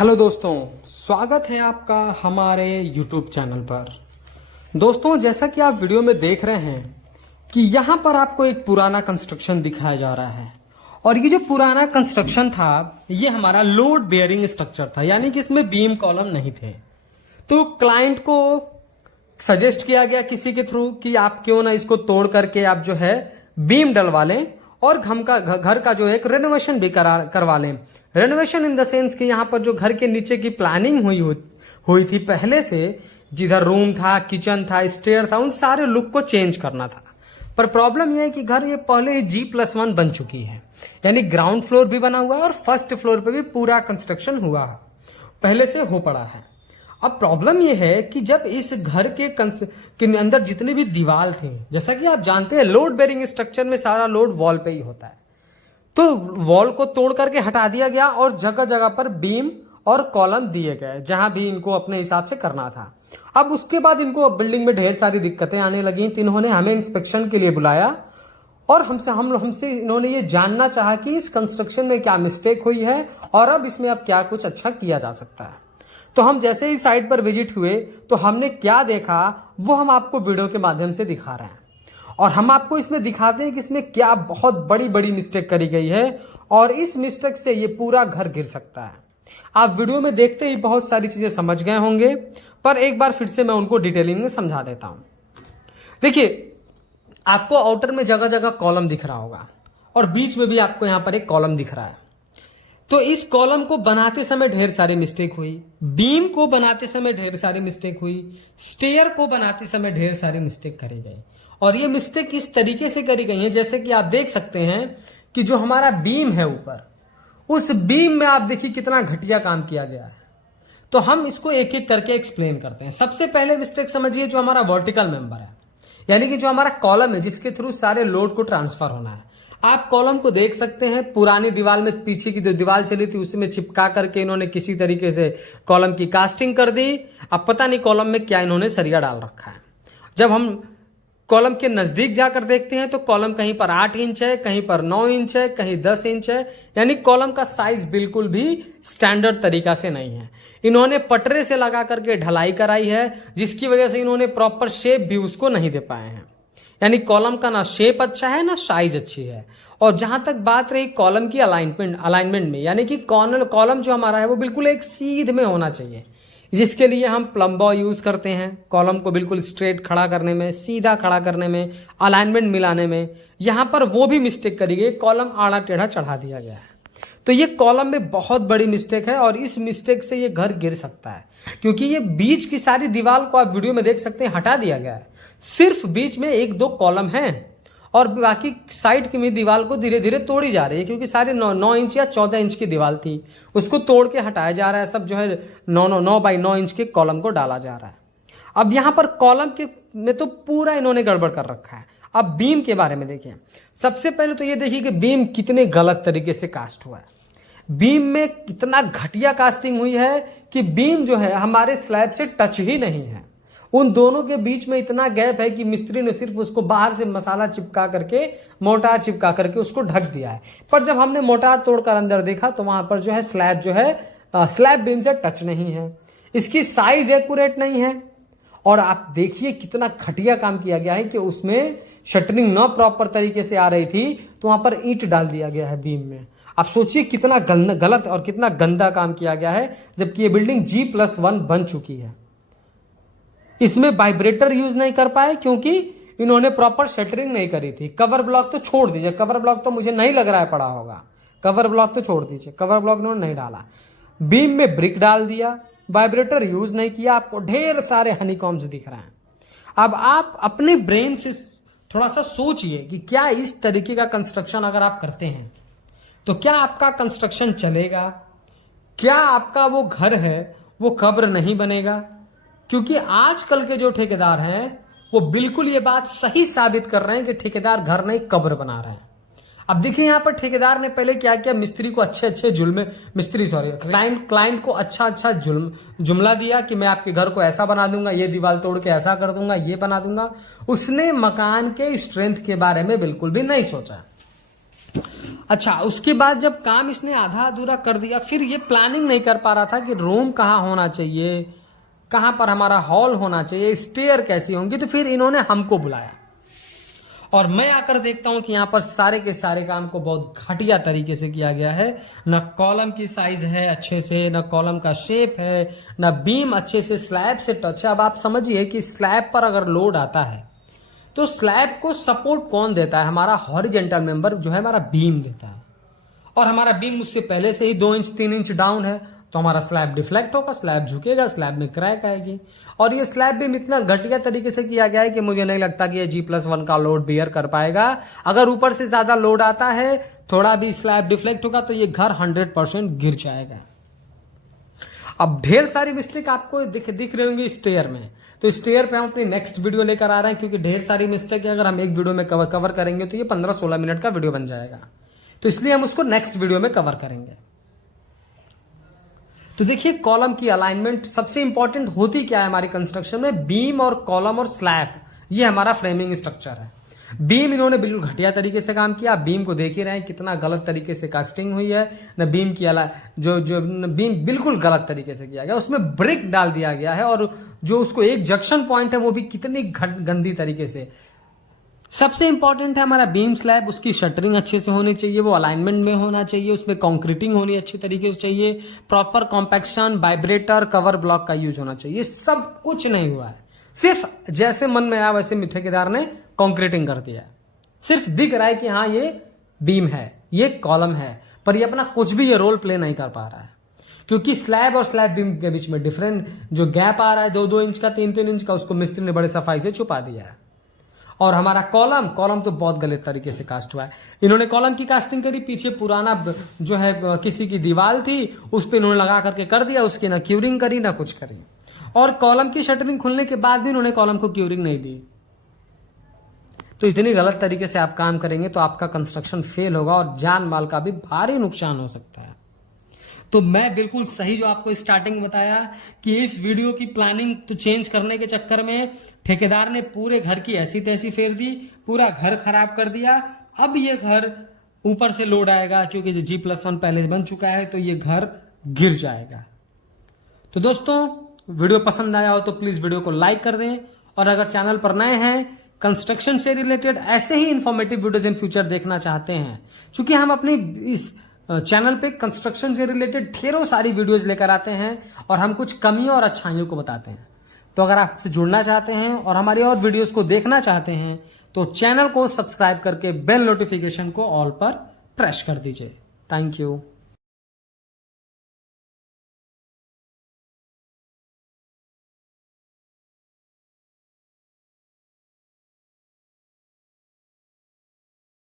Hello दोस्तों, स्वागत है आपका हमारे YouTube चैनल पर। दोस्तों, जैसा कि आप वीडियो में देख रहे हैं कि यहाँ पर आपको एक पुराना कंस्ट्रक्शन दिखाया जा रहा है और ये जो पुराना कंस्ट्रक्शन था ये हमारा लोड बेयरिंग स्ट्रक्चर था, यानी कि इसमें बीम कॉलम नहीं थे। तो क्लाइंट को सजेस्ट किया गया किसी के थ्रू कि आप क्यों ना इसको तोड़ करके आप जो है बीम डलवा लें और घर का जो एक रेनोवेशन भी करवा लें। रेनोवेशन इन द सेंस कि यहाँ पर जो घर के नीचे की प्लानिंग हुई थी पहले से, जिधर रूम था, किचन था, स्टेयर था, उन सारे लुक को चेंज करना था। पर प्रॉब्लम यह है कि घर ये पहले ही G+1 बन चुकी है, यानी ग्राउंड फ्लोर भी बना हुआ है और फर्स्ट फ्लोर पे भी पूरा कंस्ट्रक्शन हुआ है, पहले से हो पड़ा है। अब प्रॉब्लम यह है कि जब इस घर के अंदर जितने भी दीवार थे, जैसा कि आप जानते हैं लोड बेरिंग स्ट्रक्चर में सारा लोड वॉल पे ही होता है, तो वॉल को तोड़ करके हटा दिया गया और जगह जगह पर बीम और कॉलम दिए गए जहां भी इनको अपने हिसाब से करना था। अब उसके बाद इनको बिल्डिंग में ढेर सारी दिक्कतें आने लगी, तो इन्होंने हमें इंस्पेक्शन के लिए बुलाया और हमसे इन्होंने ये जानना चाहा कि इस कंस्ट्रक्शन में क्या मिस्टेक हुई है और अब इसमें अब क्या कुछ अच्छा किया जा सकता है। तो हम जैसे ही साइट पर विजिट हुए तो हमने क्या देखा वो हम आपको वीडियो के माध्यम से दिखा रहे हैं और हम आपको इसमें दिखाते हैं कि इसमें क्या बहुत बड़ी बड़ी मिस्टेक करी गई है और इस मिस्टेक से ये पूरा घर गिर सकता है। आप वीडियो में देखते ही बहुत सारी चीजें समझ गए होंगे, पर एक बार फिर से मैं उनको डिटेलिंग में समझा देता हूं। देखिए, आपको आउटर में जगह जगह कॉलम दिख रहा होगा और बीच में भी आपको यहां पर एक कॉलम दिख रहा है। तो इस कॉलम को बनाते समय ढेर सारी मिस्टेक हुई, बीम को बनाते समय ढेर सारी मिस्टेक हुई, स्टेयर को बनाते समय ढेर सारी मिस्टेक करी गई। और ये मिस्टेक इस तरीके से करी गई है, जैसे कि आप देख सकते हैं कि जो हमारा बीम है ऊपर, उस बीम में आप देखिए कितना घटिया काम किया गया है। तो हम इसको एक एक करके एक्सप्लेन करते हैं। सबसे पहले मिस्टेक समझिए, जो हमारा वर्टिकल मेंबर है, यानी कि जो हमारा कॉलम है जिसके थ्रू सारे लोड को ट्रांसफर होना है। आप कॉलम को देख सकते हैं, पुरानी दीवार में पीछे की जो दीवार चली थी उसमें चिपका करके इन्होंने किसी तरीके से कॉलम की कास्टिंग कर दी। अब पता नहीं कॉलम में क्या इन्होंने सरिया डाल रखा है। जब हम कॉलम के नजदीक जाकर देखते हैं तो कॉलम कहीं पर 8 इंच है, कहीं पर 9 इंच है, कहीं 10 इंच है, यानी कॉलम का साइज बिल्कुल भी स्टैंडर्ड तरीका से नहीं है। इन्होंने पटरे से लगा करके ढलाई कराई है, जिसकी वजह से इन्होंने प्रॉपर शेप भी उसको नहीं दे पाए हैं। यानी कॉलम का ना शेप अच्छा है ना साइज अच्छी है। और जहां तक बात रही कॉलम की अलाइनमेंट में, यानी कि कॉलम जो हमारा है वो बिल्कुल एक सीध में होना चाहिए, जिसके लिए हम प्लम्बो यूज करते हैं कॉलम को बिल्कुल स्ट्रेट खड़ा करने में, सीधा खड़ा करने में, अलाइनमेंट मिलाने में। यहां पर वो भी मिस्टेक करी गई, कॉलम आड़ा टेढ़ा चढ़ा दिया गया है। तो ये कॉलम में बहुत बड़ी मिस्टेक है और इस मिस्टेक से ये घर गिर सकता है, क्योंकि ये बीच की सारी दीवार को आप वीडियो में देख सकते हैं हटा दिया गया है। सिर्फ बीच में 1-2 कॉलम हैं और बाकी साइड की भी दीवार को धीरे धीरे तोड़ी जा रही है, क्योंकि सारे 9 इंच या 14 इंच की दीवार थी, उसको तोड़ के हटाया जा रहा है। सब जो है 9 बाई 9 इंच के कॉलम को डाला जा रहा है। अब यहाँ पर कॉलम के में तो पूरा इन्होंने गड़बड़ कर रखा है। अब बीम के बारे में देखिए। सबसे पहले तो ये देखिए कि बीम कितने गलत तरीके से कास्ट हुआ है। बीम में कितना घटिया कास्टिंग हुई है कि बीम जो है हमारे स्लैब से टच ही नहीं है। उन दोनों के बीच में इतना गैप है कि मिस्त्री ने सिर्फ उसको बाहर से मसाला चिपका करके, मोटार चिपका करके उसको ढक दिया है। पर जब हमने मोटार तोड़कर अंदर देखा तो वहां पर जो है स्लैब बीम से टच नहीं है, इसकी साइज एक्यूरेट नहीं है। और आप देखिए कितना घटिया काम किया गया है कि उसमें शटरिंग न प्रॉपर तरीके से आ रही थी तो वहां पर ईंट डाल दिया गया है बीम में। आप सोचिए कितना गलत और कितना गंदा काम किया गया है, जबकि ये बिल्डिंग G+1 बन चुकी है। इसमें वाइब्रेटर यूज नहीं कर पाए क्योंकि इन्होंने प्रॉपर शटरिंग नहीं करी थी। कवर ब्लॉक तो छोड़ दीजिए, कवर ब्लॉक तो मुझे नहीं लग रहा है पड़ा होगा, कवर ब्लॉक तो छोड़ दीजिए, कवर ब्लॉक इन्होंने नहीं डाला। बीम में ब्रिक डाल दिया, वाइब्रेटर यूज नहीं किया, आपको ढेर सारे हनीकॉम्स दिख रहे हैं। अब आप अपने ब्रेन से थोड़ा सा सोचिए कि क्या इस तरीके का कंस्ट्रक्शन अगर आप करते हैं तो क्या आपका कंस्ट्रक्शन चलेगा? क्या आपका वो घर है वो कब्र नहीं बनेगा? क्योंकि आजकल के जो ठेकेदार हैं वो बिल्कुल ये बात सही साबित कर रहे हैं कि ठेकेदार घर नहीं कब्र बना रहे हैं। अब देखिए यहाँ पर ठेकेदार ने पहले क्या किया, मिस्त्री को अच्छे क्लाइंट को अच्छा जुमला दिया कि मैं आपके घर को ऐसा बना दूंगा, ये दीवार तोड़ के ऐसा कर दूंगा, ये बना दूंगा। उसने मकान के स्ट्रेंथ के बारे में बिल्कुल भी नहीं सोचा। अच्छा, उसके बाद जब काम इसने आधा अधूरा कर दिया, फिर ये प्लानिंग नहीं कर पा रहा था कि रूम कहाँ होना चाहिए, कहाँ पर हमारा हॉल होना चाहिए, स्टेयर कैसी होंगी, तो फिर इन्होंने हमको बुलाया और मैं आकर देखता हूं कि यहाँ पर सारे के सारे काम को बहुत घटिया तरीके से किया गया है। न कॉलम की साइज है अच्छे से, न कॉलम का शेप है, न बीम अच्छे से स्लैब से टच है। अब आप समझिए कि स्लैब पर अगर लोड आता है तो स्लैब को सपोर्ट कौन देता है? हमारा हॉरिजेंटल मेंबर जो है हमारा बीम देता है, और हमारा बीम उससे पहले से ही 2 इंच 3 इंच डाउन है, तो हमारा स्लैब डिफ्लेक्ट होगा, स्लैब झुकेगा, स्लैब में क्रैक आएगी। और ये स्लैब भी इतना घटिया तरीके से किया गया है कि मुझे नहीं लगता कि ये G+1 का लोड बियर कर पाएगा। अगर ऊपर से ज्यादा लोड आता है, थोड़ा भी स्लैब डिफ्लेक्ट होगा, तो ये घर 100% गिर जाएगा। अब ढेर सारी मिस्टेक आपको दिख रही होंगी स्टेयर में, तो स्टेयर पे हम अपनी नेक्स्ट वीडियो लेकर आ रहे हैं, क्योंकि ढेर सारी मिस्टेक है। अगर हम एक वीडियो में कवर करेंगे तो ये 15-16 मिनट का वीडियो बन जाएगा, तो इसलिए हम उसको नेक्स्ट वीडियो में कवर करेंगे। तो देखिए, कॉलम की अलाइनमेंट सबसे इंपॉर्टेंट होती क्या है हमारी कंस्ट्रक्शन में? बीम और कॉलम और स्लैब, ये हमारा फ्रेमिंग स्ट्रक्चर है। बीम इन्होंने बिल्कुल घटिया तरीके से काम किया। बीम को देख ही रहे हैं कितना गलत तरीके से कास्टिंग हुई है। न बीम की बीम बिल्कुल गलत तरीके से किया गया, उसमें ब्रिक डाल दिया गया है, और जो उसको एक जंक्शन पॉइंट है वो भी कितनी गंदी तरीके से। सबसे इंपॉर्टेंट है हमारा बीम स्लैब, उसकी शटरिंग अच्छे से होनी चाहिए, वो अलाइनमेंट में होना चाहिए, उसमें कंक्रीटिंग होनी अच्छी तरीके से चाहिए, proper compaction, vibrator, cover block का यूज होना चाहिए। सब कुछ नहीं हुआ है, सिर्फ जैसे मन में आया वैसे ठेकेदार ने कंक्रीटिंग कर दिया। सिर्फ दिख रहा है कि हाँ ये बीम है, ये कॉलम है, पर ये अपना कुछ भी ये रोल प्ले नहीं कर पा रहा है, क्योंकि स्लैब और स्लैब बीम के बीच में डिफरेंट जो गैप आ रहा है 2-2 इंच का, 3-3 इंच का, उसको मिस्त्री ने बड़े सफाई से छुपा दिया है। और हमारा कॉलम तो बहुत गलत तरीके से कास्ट हुआ है। इन्होंने कॉलम की कास्टिंग करी, पीछे पुराना जो है किसी की दीवार थी, उस पर इन्होंने लगा करके कर दिया, उसकी ना क्यूरिंग करी ना कुछ करी, और कॉलम की शटरिंग खुलने के बाद भी इन्होंने कॉलम को क्यूरिंग नहीं दी। तो इतनी गलत तरीके से आप काम करेंगे तो आपका कंस्ट्रक्शन फेल होगा और जान माल का भी भारी नुकसान हो सकता है। तो मैं बिल्कुल सही जो आपको स्टार्टिंग बताया कि इस वीडियो की प्लानिंग तो चेंज करने के चक्कर में ठेकेदार ने पूरे घर की ऐसी तैसी फेर दी, पूरा घर खराब कर दिया। अब ये घर ऊपर से लोड आएगा, क्योंकि जो G+1 पहले बन चुका है, तो ये घर गिर जाएगा। तो दोस्तों, वीडियो पसंद आया हो तो प्लीज वीडियो को लाइक कर दें, और अगर चैनल पर नए हैं, कंस्ट्रक्शन से रिलेटेड ऐसे ही इंफॉर्मेटिव वीडियोज इन फ्यूचर देखना चाहते हैं, क्योंकि हम अपनी इस चैनल पे कंस्ट्रक्शन से रिलेटेड ढेरों सारी वीडियोज लेकर आते हैं और हम कुछ कमियों और अच्छाइयों को बताते हैं। तो अगर आपसे जुड़ना चाहते हैं और हमारी और वीडियोस को देखना चाहते हैं तो चैनल को सब्सक्राइब करके बेल नोटिफिकेशन को ऑल पर प्रेस कर दीजिए। Thank you.